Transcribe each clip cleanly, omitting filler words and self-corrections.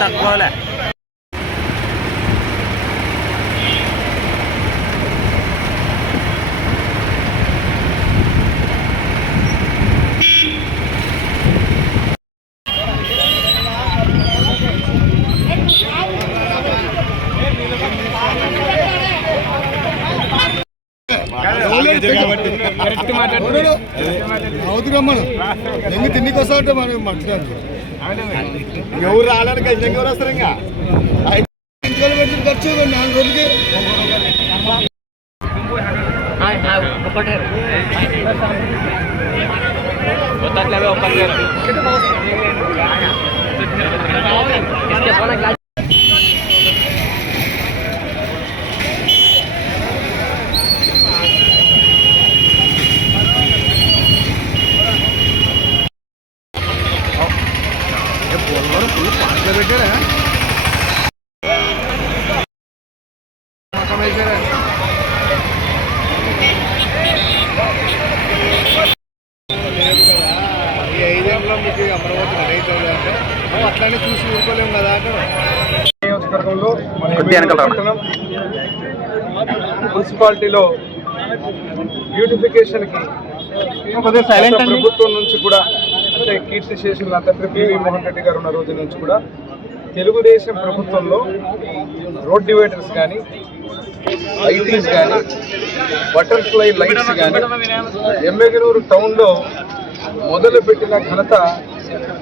తక్కువలే అవుతురమ్మను ఎంగ తిండికి వస్తా అంటే మనం మర్చిపోయాను ఎవరు రావడానికి అయితే ఎవరు వస్తారు ఇంకా ఇంట్లో పెట్టిన ఖర్చు 4 రోజులకి పెట్టారా ఈ 5 ఏళ్ళలో మీకు అమరావతి రైతులు అంటే అట్లానే చూసి ఊరుకోలేము కదా అంటే నియోజకవర్గంలో మున్సిపాలిటీలో బ్యూటిఫికేషన్కి ప్రభుత్వం నుంచి కూడా అంటే కీర్తి చేసిన తండ్రి పివి మోహన్ రెడ్డి గారు ఉన్న రోజు నుంచి కూడా తెలుగుదేశం ప్రభుత్వంలో రోడ్ డివైడర్స్ కానీ లైటింగ్స్ కానీ బటర్ఫ్లై లైట్స్ కానీ ఎమ్మెగనూరు టౌన్లో మొదలుపెట్టిన ఘనత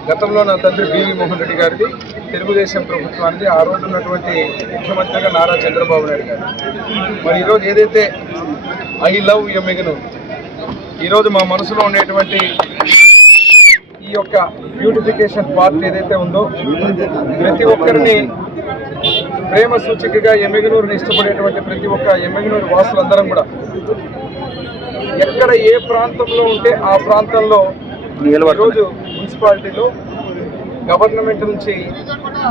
గతంలో నా తండ్రి పివి మోహన్ రెడ్డి గారిది, తెలుగుదేశం ప్రభుత్వానికి ఆ రోజు ఉన్నటువంటి ముఖ్యమంత్రిగా నారా చంద్రబాబు నాయుడు గారు. మరి ఈరోజు ఏదైతే ఐ లవ్ ఎమ్మెగనూరు ఈరోజు మా మనసులో ఉండేటువంటి ఈ యొక్క బ్యూటిఫికేషన్ పార్ట్ ఏదైతే ఉందో ప్రతి ఒక్కరిని ప్రేమ సూచికగా ఎమ్మెగనూరుని ఇష్టపడేటువంటి ప్రతి ఒక్క ఎమ్మెగనూరు వాసులందరం కూడా ఎక్కడ ఏ ప్రాంతంలో ఉంటే ఆ ప్రాంతంలో ఈరోజు మున్సిపాలిటీలో గవర్నమెంట్ నుంచి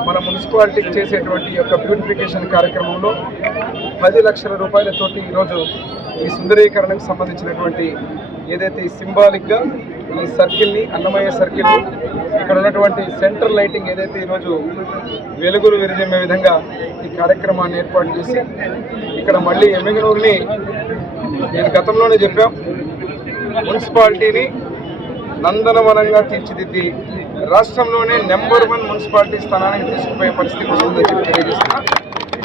మన మున్సిపాలిటీకి చేసేటువంటి యొక్క బ్యూటిఫికేషన్ కార్యక్రమంలో 10 లక్షల రూపాయలతోటి ఈరోజు ఈ సుందరీకరణకు సంబంధించినటువంటి ఏదైతే ఈ సింబాలిక్గా ఈ సర్కిల్ని అన్నమయ్య సర్కిల్ని ఇక్కడ ఉన్నటువంటి సెంట్రల్ లైటింగ్ ఏదైతే ఈరోజు వెలుగులు విరిజమ్మే విధంగా ఈ కార్యక్రమాన్ని ఏర్పాటు చేసి ఇక్కడ మళ్ళీ ఎమ్మెగనూరుని నేను గతంలోనే చెప్పాం మున్సిపాలిటీని నందనవనంగా తీర్చిదిద్ది రాష్ట్రంలోనే నెంబర్ 1 మున్సిపాలిటీ స్థానానికి తీసుకుపోయే పరిస్థితి వస్తుందని చెప్పి తెలియజేస్తున్నా.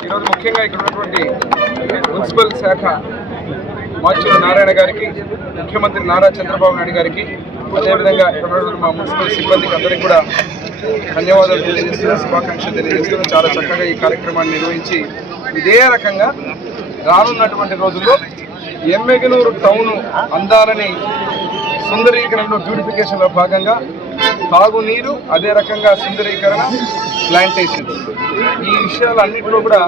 ఈరోజు ముఖ్యంగా ఇక్కడ ఉన్నటువంటి మున్సిపల్ శాఖ మాచూరు నారాయణ గారికి, ముఖ్యమంత్రి నారా చంద్రబాబు నాయుడు గారికి, అదేవిధంగా ఇక్కడ ఉన్నటువంటి మా మున్సిపల్ సిబ్బందికి అందరికీ కూడా ధన్యవాదాలు తెలియజేస్తున్నా, శుభాకాంక్షలు తెలియజేస్తున్నా. చాలా చక్కగా ఈ కార్యక్రమాన్ని నిర్వహించి ఇదే రకంగా రానున్నటువంటి రోజుల్లో ఎమ్మెగనూరు టౌన్ అందాలని సుందరీకరణలో బ్యూటిఫికేషన్లో భాగంగా తాగునీరు, అదే రకంగా సుందరీకరణ, ప్లాంటేషన్స్ ఈ విషయాలన్నింటిలో కూడా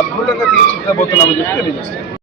అద్భుతంగా తీర్చిదిద్దబోతున్నామని చెప్పి తెలియజేస్తున్నాం.